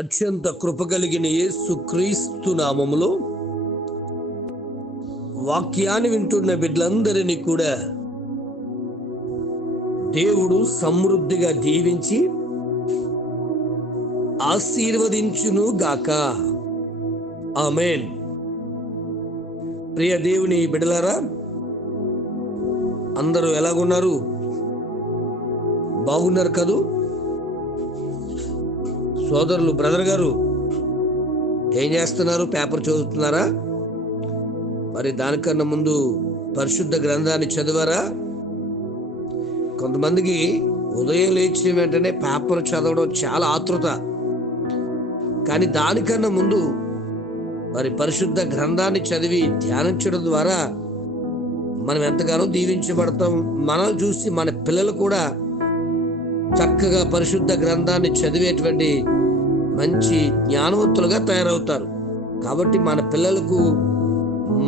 అత్యంత కృప కలిగిన యేసుక్రీస్తు నామములో వాక్యాన్ని వింటున్న బిడ్డలందరినీ కూడా దేవుడు సమృద్ధిగా దీవించి ఆశీర్వదించును గాక. ఆమేన్. ప్రియ దేవుని బిడ్డలారా, అందరూ ఎలాగున్నారు? బాగున్నారు కదూ? సోదరులు, బ్రదర్ గారు ఏం చేస్తున్నారు? పేపర్ చదువుతున్నారా? మరి దానికన్నా ముందు పరిశుద్ధ గ్రంథాన్ని చదివారా? కొంతమందికి ఉదయం లేచిన వెంటనే పేపర్ చదవడం చాలా ఆతృత, కానీ దానికన్నా ముందు మరి పరిశుద్ధ గ్రంథాన్ని చదివి ధ్యానించడం ద్వారా మనం ఎంతగానో దీవించబడతాం. మనం చూసి మన పిల్లలు కూడా చక్కగా పరిశుద్ధ గ్రంథాన్ని చదివేటువంటి మంచి జ్ఞానవంతులుగా తయారవుతారు. కాబట్టి మన పిల్లలకు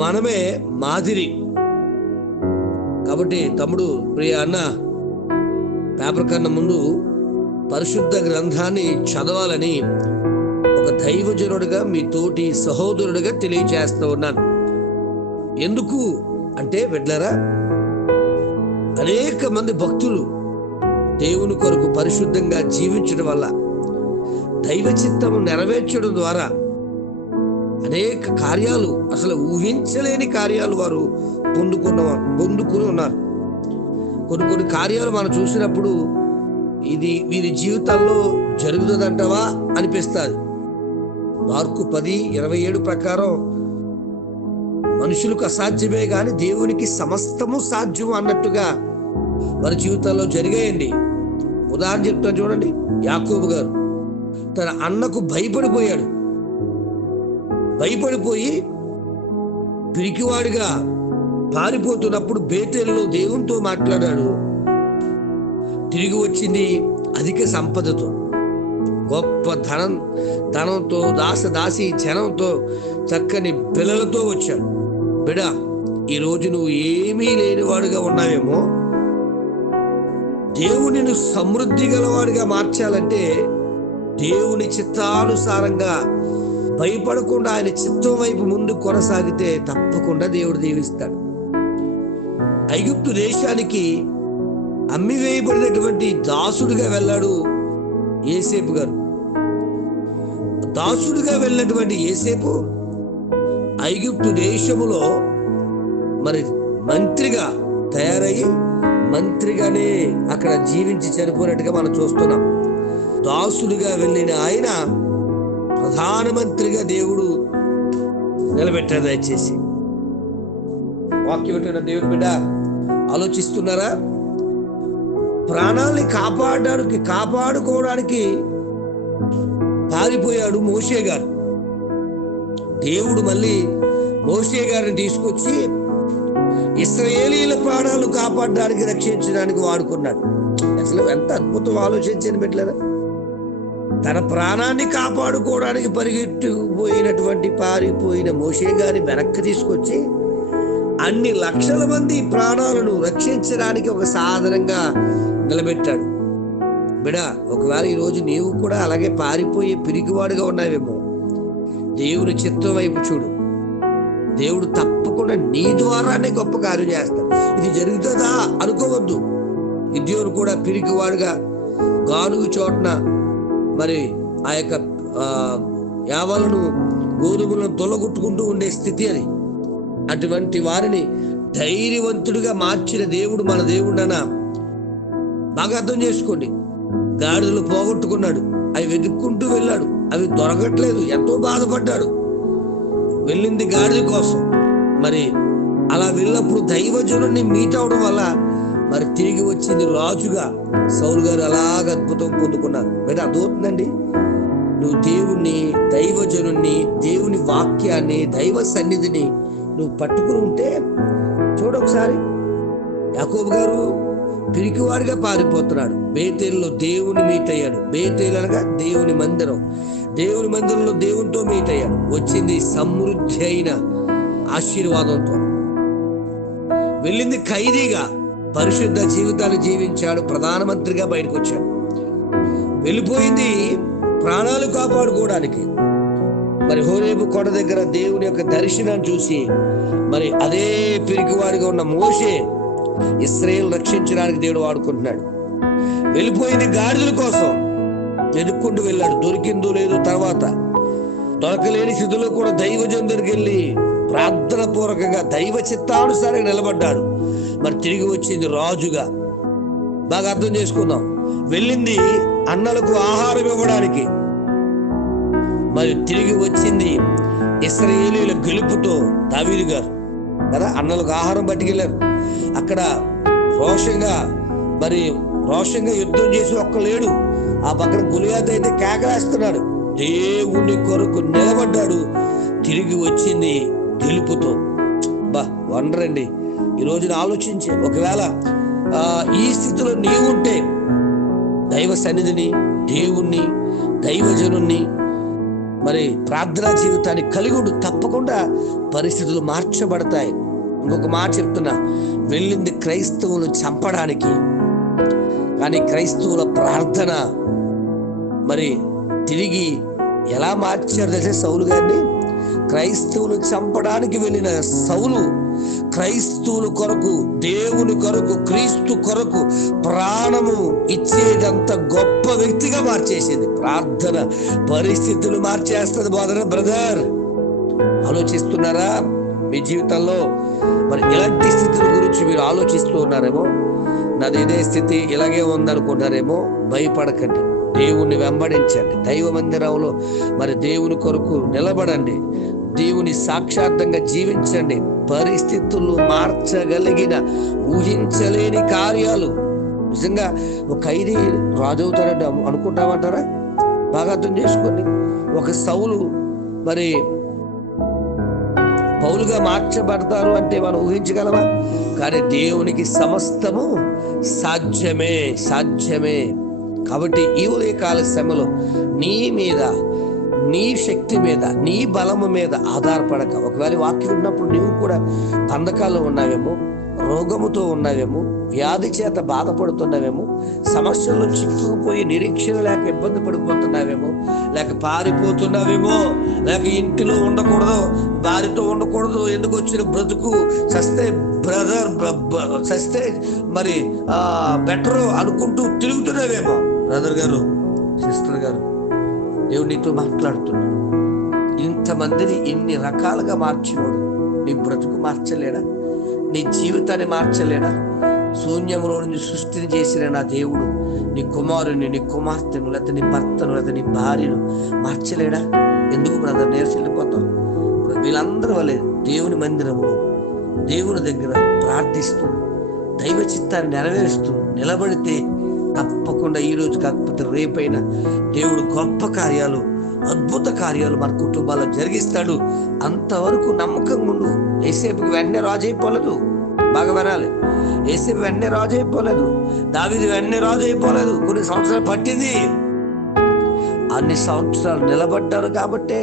మనమే మాదిరి. కాబట్టి తమ్ముడు, ప్రియ అన్న, పేపర్ కన్నా ముందు పరిశుద్ధ గ్రంథాన్ని చదవాలని ఒక దైవజనుడిగా, మీ తోటి సహోదరుడిగా తెలియజేస్తూ ఉన్నాను. ఎందుకు అంటే బిడ్డలారా, అనేక మంది భక్తులు దేవుని కొరకు పరిశుద్ధంగా జీవించడం వల్ల, దైవ చిత్తము నెరవేర్చడం ద్వారా అనేక కార్యాలు, అసలు ఊహించలేని కార్యాలు వారు పొందుకుని ఉన్నారు. కొన్ని కార్యాలు మనం చూసినప్పుడు ఇది వీరి జీవితాల్లో జరుగుతుందంటవా అనిపిస్తుంది. మార్కు 10:27 ప్రకారం మనుషులకు అసాధ్యమే కానీ దేవునికి సమస్తము సాధ్యం అన్నట్టుగా వారి జీవితాల్లో జరిగాయండి. ఉదాహరణ చెప్తాను చూడండి. యాకోబు గారు తన అన్నకు భయపడిపోయి పిరికివాడిగా పారిపోతున్నప్పుడు బేతేలులో దేవునితో మాట్లాడాడు. తిరిగి వచ్చింది అధిక సంపదతో, గొప్ప ధనంతో, దాసి జనంతో, చక్కని పిల్లలతో వచ్చాడు. బిడా, ఈరోజు నువ్వు ఏమీ లేనివాడుగా ఉన్నావేమో, దేవునిని సమృద్ధి గలవాడిగా మార్చాలంటే దేవుని చిత్తానుసారంగా భయపడకుండా ఆయన చిత్తం వైపు ముందు కొనసాగితే తప్పకుండా దేవుడు దీవిస్తాడు. ఐగుప్తు దేశానికి అమ్మివేయబడినటువంటి దాసుడిగా వెళ్ళాడు యోసేపు గారు. దాసుడిగా వెళ్ళినటువంటి యోసేపు ఐగుప్తు దేశములో మరి మంత్రిగా తయారయ్యి మంత్రిగానే అక్కడ జీవించి చనిపోయినట్టుగా మనం చూస్తున్నాం. దాసుడిగా వెళ్ళిన ఆయన ప్రధానమంత్రిగా దేవుడు నిలబెట్టాడు. దయచేసి వాక్యం వింటున్న దేవుని బిడ్డ ఆలోచిస్తున్నారా? ప్రాణాల్ని కాపాడుకోవడానికి పారిపోయాడు మోషే గారు. దేవుడు మళ్ళీ మోషే గారిని తీసుకొచ్చి ఇశ్రాయేలీల ప్రాణాలు కాపాడడానికి, రక్షించడానికి వాడుకున్నాడు. అసలు ఎంత అద్భుతం ఆలోచించండి బిడ్డలారా. తన ప్రాణాన్ని కాపాడుకోవడానికి పారిపోయిన మోషే గారిని వెనక్కి తీసుకొచ్చి అన్ని లక్షల మంది ప్రాణాలను రక్షించడానికి ఒక సాధనంగా నిలబెట్టాడు. బిడా, ఒకవేళ ఈరోజు నీవు కూడా అలాగే పారిపోయి పిరికివాడుగా ఉన్నావేమో, దేవుని చిత్తం వైపు చూడు. దేవుడు తప్పకుండా నీ ద్వారానే గొప్ప కార్యం చేస్తాడు. ఇది జరుగుతుందా అనుకోవద్దు. గిద్యోను కూడా పిరికివాడుగా గానుగు చోట్న మరి ఆ యొక్క యావలను, గోధుమలను తొలగొట్టుకుంటూ ఉండే స్థితి అది. అటువంటి వారిని ధైర్యవంతుడిగా మార్చిన దేవుడు మన దేవుడనా బాగా అర్థం చేసుకోండి. గాడిదలు పోగొట్టుకున్నాడు, అవి వెతుక్కుంటూ వెళ్ళాడు, అవి దొరకట్లేదు, ఎంతో బాధపడ్డాడు. వెళ్ళింది గాడిద కోసం. మరి అలా వెళ్ళినప్పుడు దైవజనుడిని మీట్ అవడం వల్ల మరి తిరిగి వచ్చింది రాజుగా. సౌలు గారు అలాగ అద్భుతం పొందుకున్నారు. మరి అర్థమవుతుందండి. నువ్వు దేవుణ్ణి, దైవజనుణ్ణి, దేవుని వాక్యాన్ని, దైవ సన్నిధిని నువ్వు పట్టుకుని ఉంటే చూడొకసారి. యాకోబు గారు పిరికివాడిగా పారిపోతున్నాడు. బేతేలులో దేవుని మీట్ అయ్యాడు. బేతేలు అనగా దేవుని మందిరం. దేవుని మందిరంలో దేవునితో మీట్ అయ్యాడు. వచ్చింది సమృద్ధి అయిన ఆశీర్వాదంతో. వెళ్ళింది ఖైదీగా, పరిశుద్ధ జీవితాలు జీవించాడు. ప్రధానమంత్రిగా బయటకు వచ్చాడు. వెళ్ళిపోయింది ప్రాణాలు కాపాడుకోవడానికి మరి హోరేబు కొండ దగ్గర దేవుని యొక్క దర్శనం చూసి మరి అదే పిరికివాడిగా ఉన్న మోషే ఇశ్రాయేలు రక్షించడానికి దేవుడు వాడుకుంటున్నాడు. వెళ్ళిపోయింది గాడిదల కోసం వెతుక్కుంటూ వెళ్ళాడు. దొరికిందో లేదో తర్వాత దొరకలేని స్థితిలో కూడా దైవజనుడి దగ్గరికి వెళ్ళి ప్రార్థన పూర్వకంగా దైవ చిత్తానుసారంగా నిలబడ్డాడు. మరి తిరిగి వచ్చింది రాజుగా. బాగా అర్థం చేసుకుందాం. వెళ్ళింది అన్నలకు ఆహారం ఇవ్వడానికి, మరి తిరిగి వచ్చింది ఇశ్రాయేలీయుల గెలుపుతో. దావీదు గారు కదా అన్నలకు ఆహారం పట్టుకెళ్ళారు. అక్కడ రోషంగా యుద్ధం చేసి ఒక్క లేడు. ఆ పక్కన గొలియాతు అయితే కేకలేస్తున్నాడు. దేవుని కొరకు నిలబడ్డాడు. తిరిగి వచ్చింది గెలుపుతో. వండరండి. ఈ రోజున ఆలోచించే, ఒకవేళ ఈ స్థితిలో నీవుంటే దైవ సన్నిధిని, దేవుణ్ణి, దైవజనుణ్ణి, మరి ప్రార్థనా జీవితాన్ని కలిగి ఉండు. తప్పకుండా పరిస్థితులు మార్చబడతాయి. ఇంకొక మాట చెప్తున్నా, వెళ్ళింది క్రైస్తవులు చంపడానికి, కానీ క్రైస్తవుల ప్రార్థన మరి తిరిగి ఎలా మార్చారు తెలిసే సౌలు గారిని. క్రైస్తవులు చంపడానికి వెళ్ళిన సౌలు క్రైస్తవుల కొరకు, దేవుని కొరకు, క్రీస్తు కొరకు ప్రాణము ఇచ్చేదంత గొప్ప వ్యక్తిగా మార్చేసింది. ప్రార్థన పరిస్థితులు మార్చేస్తుంది బ్రదర్. ఆలోచిస్తున్నారా మీ జీవితంలో? మరి ఇలాంటి స్థితుల గురించి మీరు ఆలోచిస్తూ ఉన్నారేమో. నాది ఇదే స్థితి, ఇలాగే ఉందనుకుంటారేమో. భయపడకండి, దేవుణ్ణి వెంబడించండి. దైవ మందిరంలో మరి దేవుని కొరకు నిలబడండి. దేవుని సాక్షాత్తంగా జీవించండి. పరిస్థితులు మార్చగలిగిన ఊహించలేని కార్యాలు. నిజంగా ఒక ఖైదీ రాజు అవుతారంటే అనుకుంటామంటారా? బాగా అర్థం చేసుకోండి. ఒక సౌలు మరి పౌలుగా మార్చబడతారు అంటే మనం ఊహించగలమా? కానీ దేవునికి సమస్తము సాధ్యమే. కాబట్టి ఈ ఉదయకాల శ్రమలో నీ మీద, నీ శక్తి మీద, నీ బలము మీద ఆధారపడక, ఒకవేళ వాక్యం ఉన్నప్పుడు నీవు కూడా బంధకాల్లో ఉన్నావేమో, రోగముతో ఉన్నావేమో, వ్యాధి చేత బాధపడుతున్నావేమో, సమస్యల్లో చిక్కుకుపోయి నిరీక్షణ లేక ఇబ్బంది పడిపోతున్నావేమో, లేక పారిపోతున్నావేమో, లేక ఇంటిలో ఉండకూడదు, భార్యతో ఉండకూడదు, ఎందుకు వచ్చిన బ్రతుకు, సస్తే మరి బెటరు అనుకుంటూ తిరుగుతున్నావేమో. బ్రదర్ గారు, సిస్టర్ గారు, దేవుడు నీతో మాట్లాడుతున్నాడు. ఇంతమందిని ఇన్ని రకాలుగా మార్చినోడు నీ బ్రతుకు మార్చలేడా? నీ జీవితాన్ని మార్చలేడా? శూన్యములో నుంచి సృష్టిని చేసిన నా దేవుడు నీ కుమారుని, నీ కుమార్తెను, లేకపోతే నీ భర్తను, లేకపోతే నీ భార్యను మార్చలేడా? ఎందుకు బ్రదర్ నేర్చెళ్ళిపోతాం? వీళ్ళందరూ వల్లే దేవుని మందిరంలో, దేవుని దగ్గర ప్రార్థిస్తూ, దైవ చిత్తాన్ని నెరవేరుస్తూ నిలబడితే తప్పకుండా ఈ రోజు కాకపోతే రేపైనా దేవుడు గొప్ప కార్యాలు, అద్భుత కార్యాలు మన కుటుంబాల్లో జరిగిస్తాడు. అంతవరకు నమ్మకంగా ఉండు. యేసేపుకి వెంటనే రాజు అయిపోలేదు. బాగా వినాలి. యేసేపు వెంటనే రాజు అయిపోలేదు. దావీదు వెంటనే రాజు అయిపోలేదు. కొన్ని సంవత్సరాలు పట్టింది. అన్ని సంవత్సరాలు నిలబడ్డారు కాబట్టే,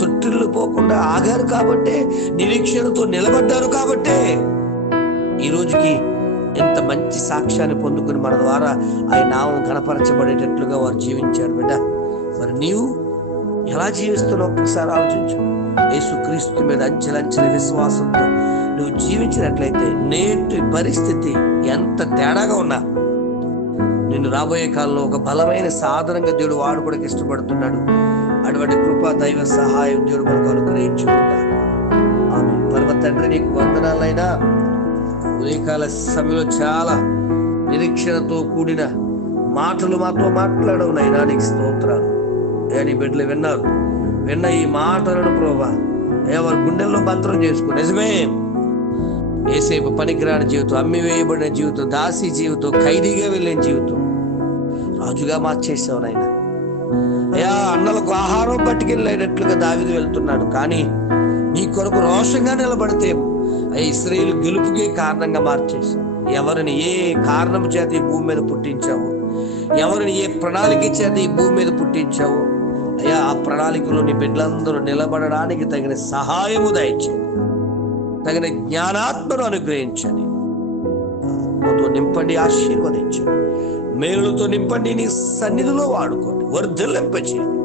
తొట్టిల్లు పోకుండా ఆగారు కాబట్టే, నిరీక్షణతో నిలబడ్డారు కాబట్టే ఈ రోజుకి ఎంత మంచి సాక్ష్యాన్ని పొందుకుని మన ద్వారా ఆయన నామం కనపరచబడేటట్లుగా వారు జీవించారు. బిడ్డ, మరి నీవు ఎలా జీవిస్తున్నావు ఒకసారి ఆలోచించు. యేసుక్రీస్తు మీద అంచెలంచెల విశ్వాసంతో నువ్వు జీవించినట్లయితే నేటి పరిస్థితి ఎంత తేడాగా ఉన్నా నిన్ను రాబోయే కాలంలో ఒక బలమైన సాధనంగా దేవుడు వాడుకోవడానికి ఇష్టపడుతున్నాడు. అటువంటి కృపా దైవ సహాయం దేవుడు మనకు అనుగ్రహించుకుంటాడు. ఆమేన్. పరమ తండ్రి, నీకు వందనాలైనా. ఉదయకాల సమయంలో చాలా నిరీక్షణతో కూడిన మాటలు మాతో మాట్లాడవు నైనా, నీకు స్తోత్రాలు. నీ బిడ్డలు విన్న ఈ మాటలను ప్రభువా వారి గుండెల్లో భద్రం చేసుకో. నిజమే, యేసేపు పనికిరాని జీవితం, అమ్మి వేయబడిన జీవితం, దాసి జీవితం, ఖైదీగా వెళ్ళిన జీవితం రాజుగా మార్చేసావు నాయన. అన్నలకు ఆహారం పట్టుకెళ్ళేటట్లుగా దావీదు వెళ్తున్నాడు. కానీ నీ కొరకు రోషంగా నిలబడితే ఇశ్రాయేలు గెలుపుకి కారణంగా మార్చేసావు. ఎవరిని ఏ కారణం చేత ఈ భూమి మీద పుట్టించావు, ఎవరిని ఏ ప్రణాళిక చేత ఈ భూమి మీద పుట్టించావు అయ్యా, ఆ ప్రణాళికలో నీ బిడ్డలందరూ నిలబడడానికి తగిన సహాయము దయచేయండి, తగిన జ్ఞానాత్మను అనుగ్రహించండి, నింపండి, ఆశీర్వదించండి, మేలులతో నింపండి, నీ సన్నిధిలో వాడుకోండి, వర్ధిల్లింపచేయండి.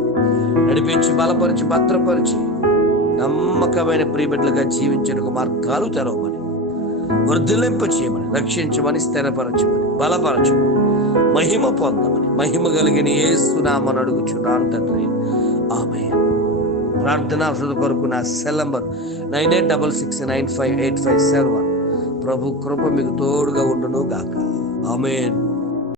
నడిపించి బలపరిచి భద్రపరిచి నమ్మకమైన ప్రియబిడ్డలుగా జీవించడానికి మార్గాలు తెరవమని, వర్ధిల్లింప చేయమని, రక్షించమని, స్థిరపరచమని, బలపరచమని, మహిమ పొందమని, మహిమ కలిగిన యేసు నామమున అడుగుచున్నాను తండ్రి, ఆమేన్. ప్రార్థన కొరకు నా సెల్ నంబర్ 9866958571. ప్రభు కృప మీకు తోడుగా ఉండును గాక. ఆమేన్.